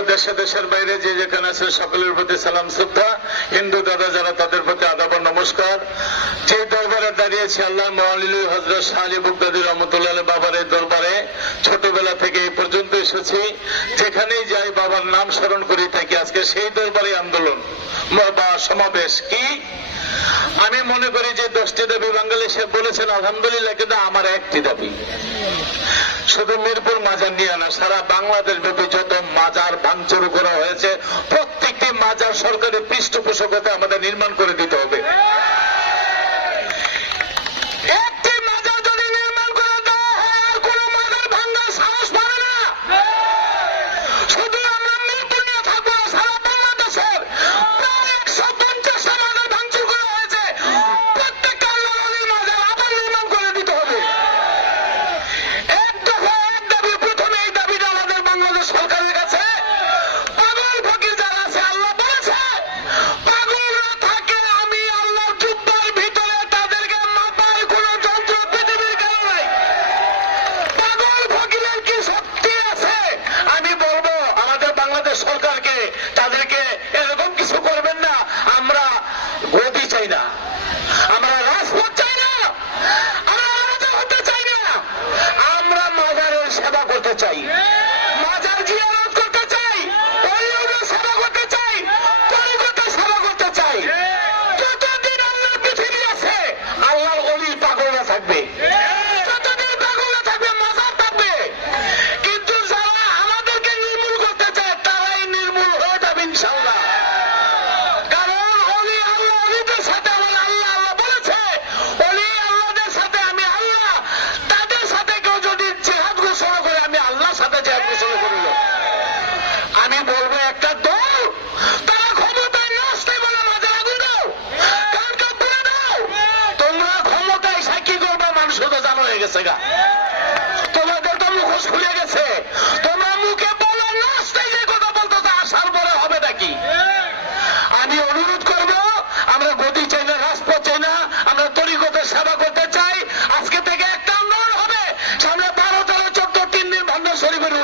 দেশে, দেশের বাইরে যে যেখানে আছে সকলের প্রতি সালাম, শ্রদ্ধা। হিন্দু দাদা যারা তাদের প্রতি আদাব নমস্কার। যে দরবারে দাঁড়িয়েছে আল্লাহ মহালিল হজরত শাহ বুকদাদি রহমতুল্লাহ বাবার এই দরবারে, ছোটবেলা থেকে এই পর্যন্ত এসেছি। যেখানেই যাই বাবার নাম স্মরণ করি থাকি, আজকে সেই দরবারে আন্দোলন। বা, সমাবেশ। কি? আমি মনে করি যে দশটি দাবি বাঙালি, সে বলেছেন, আলহামদুলিল্লাহ, কিন্তু আমার একটি দাবি। শুধু মিরপুর মাজার নিয়ে না, সারা বাংলাদেশ ব্যাপী যত মাজার ভাঙচুর করা হয়েছে, প্রত্যেকটি মাজার সরকারের পৃষ্ঠপোষকতা আমাদের নির্মাণ করে দিতে হবে। গেছে গা তোমাদের তো মুখোশ খুলে গেছে। তোমরা মুখে বলো কথা আসার পরে হবে নাকি? আমি অনুরোধ করব, আমরা গতি চাই না, রাজপথ চাই না, আমরা তরিকতের সেবা করতে চাই। আজকে থেকে একটা আন্দোলন হবে, সামনে বারো তেরো, চোদ্দ, তিন দিন ভান্ডার শরীফের